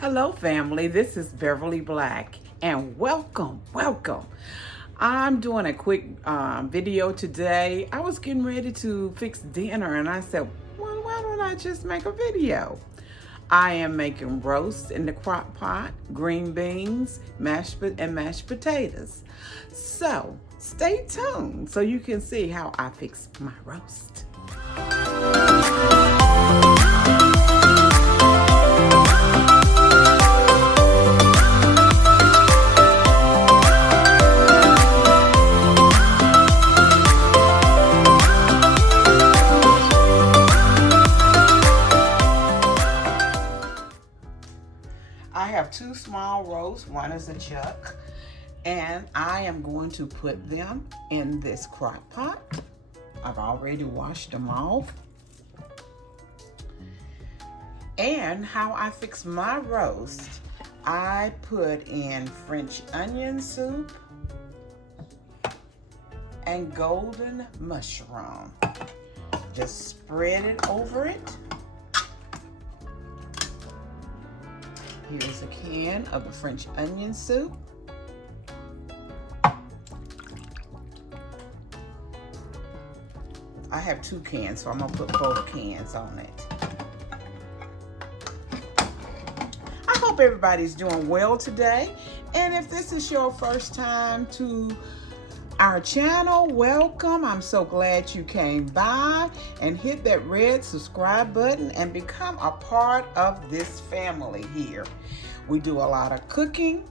Hello family, this is Beverly Black and welcome. I'm doing a quick video today. I was getting ready to fix dinner and I said, well, why don't I just make a video? I am making roast in the crock pot, green beans, mashed potatoes. So stay tuned so you can see how I fix my roast. I have two small roasts, one is a chuck, and I am going to put them in this crock pot. I've already washed them off. And how I fix my roast, I put in French onion soup and golden mushroom. Just spread it over it. Here's a can of the French onion soup. I have 2 cans, so I'm gonna put both cans on it. I hope everybody's doing well today. And if this is your first time to our channel, welcome. I'm so glad you came by, and hit that red subscribe button and become a part of this family here. We do a lot of cooking.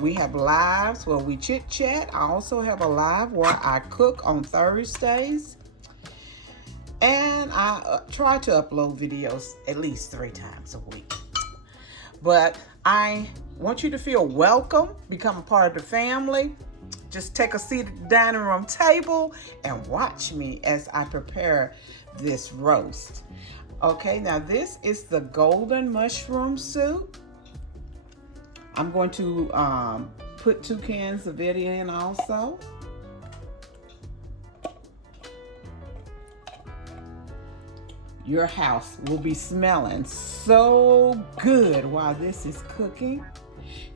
We have lives where we chit chat. I also have a live where I cook on Thursdays. And I try to upload videos at least 3 times a week. But I want you to feel welcome, become a part of the family. Just take a seat at the dining room table and watch me as I prepare this roast. Okay, now this is the golden mushroom soup. I'm going to put 2 cans of it in also. Your house will be smelling so good while this is cooking.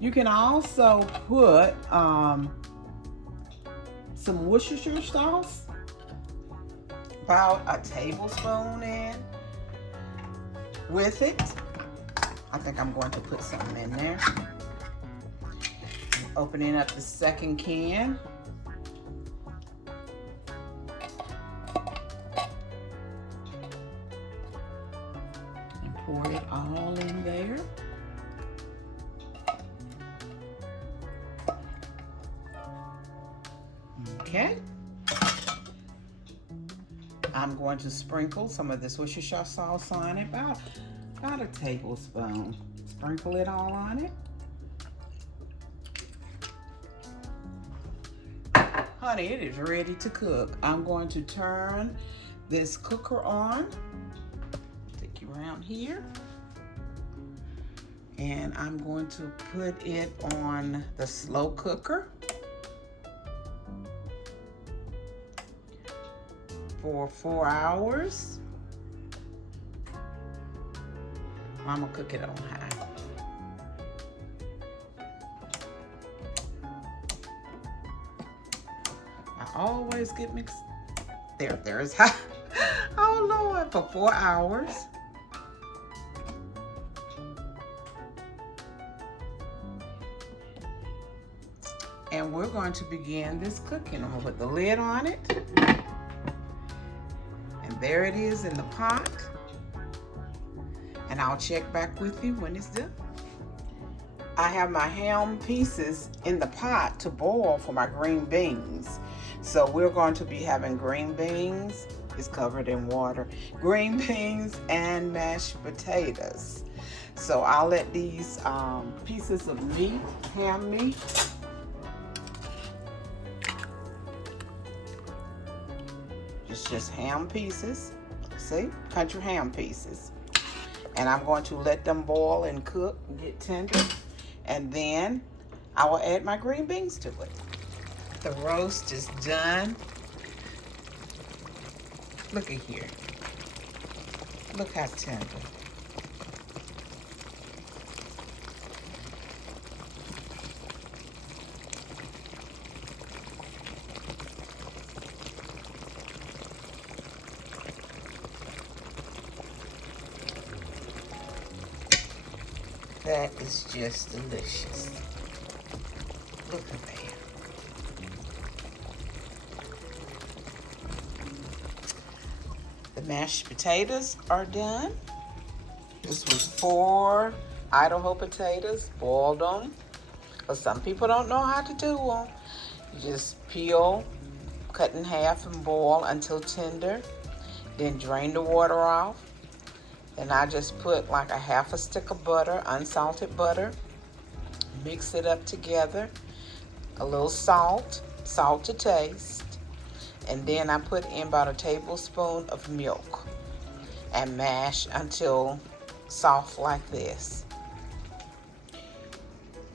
You can also put some Worcestershire sauce, about a tablespoon in with it. I think I'm going to put some in there. Opening up the second can. And pour it all in there. Okay. I'm going to sprinkle some of this Worcestershire sauce on it, about a tablespoon. Sprinkle it all on it. Honey, it is ready to cook. I'm going to turn this cooker on. Take you around here. And I'm going to put it on the slow cooker for 4 hours. I'm gonna cook it on high. I always get mixed. There's high. Oh Lord, for 4 hours. And we're going to begin this cooking. I'm gonna put the lid on it. And there it is in the pot. And I'll check back with you when it's done. I have my ham pieces in the pot to boil for my green beans. So we're going to be having green beans. It's covered in water. Green beans and mashed potatoes. So I'll let these pieces of meat, ham meat, just ham pieces. See, country ham pieces. And I'm going to let them boil and cook and get tender. And then I will add my green beans to it. The roast is done. Look at here. Look how tender. That is just delicious. Look at that. The mashed potatoes are done. This was 4 Idaho potatoes, boiled them. But some people don't know how to do them. You just peel, cut in half, and boil until tender. Then drain the water off. Then I just put like a half a stick of butter, unsalted butter. Mix it up together. A little salt to taste. And then I put in about a tablespoon of milk and mash until soft like this.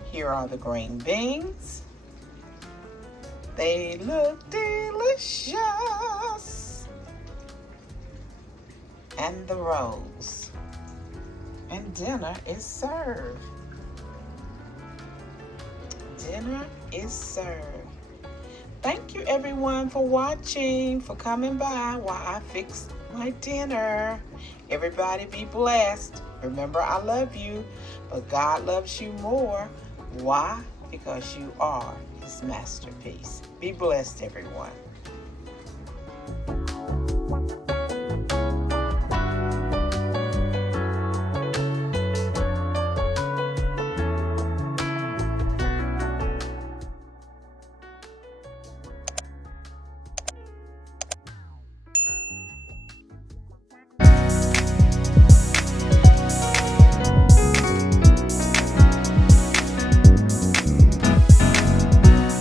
Here are the green beans. They look delicious. And the rolls. And dinner is served. Dinner is served. Thank you everyone for watching, for coming by while I fix my dinner. Everybody be blessed. Remember, I love you, but God loves you more. Why? Because you are His masterpiece. Be blessed, everyone.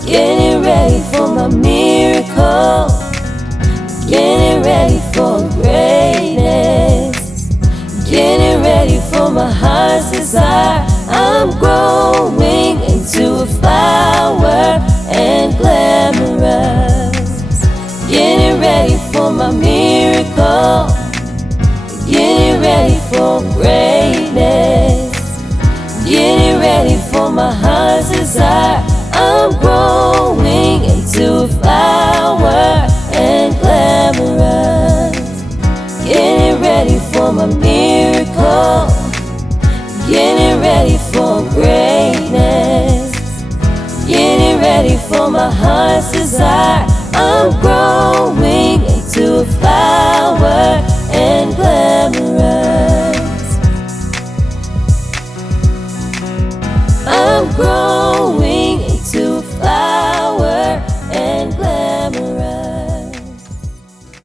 Getting ready for my miracle, getting ready for greatness, getting ready for my heart's desire. I'm growing into a flower and glamorous. Getting ready for my miracle, getting ready for greatness, getting ready for my heart's desire. I'm growing into a flower and glamorous. Getting ready for my miracle, getting ready for greatness, getting ready for my heart's desire. I'm growing into a flower and glamorous.